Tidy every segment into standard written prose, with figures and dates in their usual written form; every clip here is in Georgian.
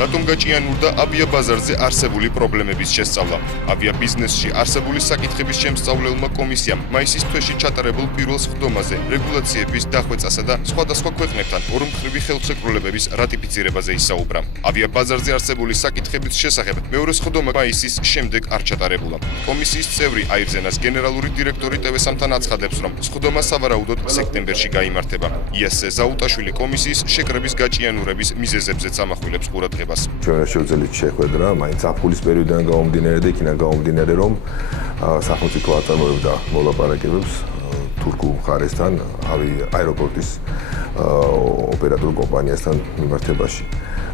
რატომ გაჭიანურდა ავიაბაზარზე არსებული პრობლემების შესწავლა. ავიაბიზნესში არსებული საკითხების შემსწავლელმა კომისიამ მაისის თვეში ჩატარებულ პირველ სხდომაზე რეგულაციების დახვეწასა და სხვადასხვა ქვეყნებთან ორმხრივი ხელშეკრულებების რატიფიცირებაზე ისაუბრა. ავიაბაზარზე არსებული საკითხების შესახებ მეორე სხდომა მაისის შემდეგ არ ჩატარებულა. კომისიის წევრი აირზენას გენერალური დირექტორი ტევესამთან აცხადებს, რომ სხდომა სავარაუდოდ სექტემბერში გაიმართება. იასე ზაუტაშვილი კომისიის შეკრების გაჭიანურების მიზეზებზეც ამახვილებს ყურადღებას. ჩვენ შეუძლებელია შეხვედრა, მაინც აპრილის პერიოდიდან გამომდინარე და იქიდან გამომდინარე, რომ სახელმწიფო აწარმოებდა მოლაპარაკებებს თურქულ მხარესთან აეროპორტის ოპერატორ კომპანიასთან მიმართებაში.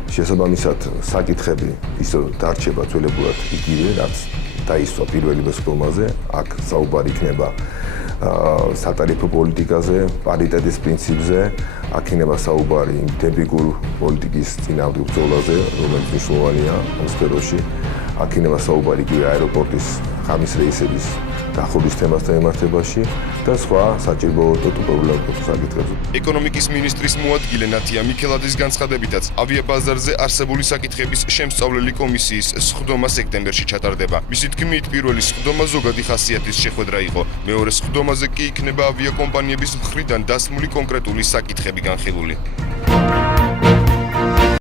შესაბამისად, საკითხები ისო დარჩება ძველებურად იგივე, რაც დაისვა პირველი სხდომაზე, აქ საუბარი იქნება სატარიფო პოლიტიკაზე, პარიტეტის პრინციპზე, აქ იქნება საუბარი ტიპიკურ პოლიტიკის წინააღმდეგ ბრძოლაზე, რომელიც მნიშვნელოვანია ამ სფეროში. აქ იქნება საუბარი კი აეროპორტის ხამის რეისების დახურვის თემასთან მიმართებაში და სხვა საჭირო პრობლემებთან საკითხებზე. ეკონომიკის მინისტრის მოადგილე ნათია მიქელაძის განცხადებითაც ავიაბაზარზე არსებული საკითხების შემსწავლელი კომისიის სხდომა სექტემბერში ჩატარდება. მისი თქმით, პირველი სხდომა ზოგადი ხასიათის შეხვედრა იყო. მეორე სხდომაზე კი იქნება ავიაკომპანიების მხრიდან დასმული კონკრეტული საკითხები განხილული.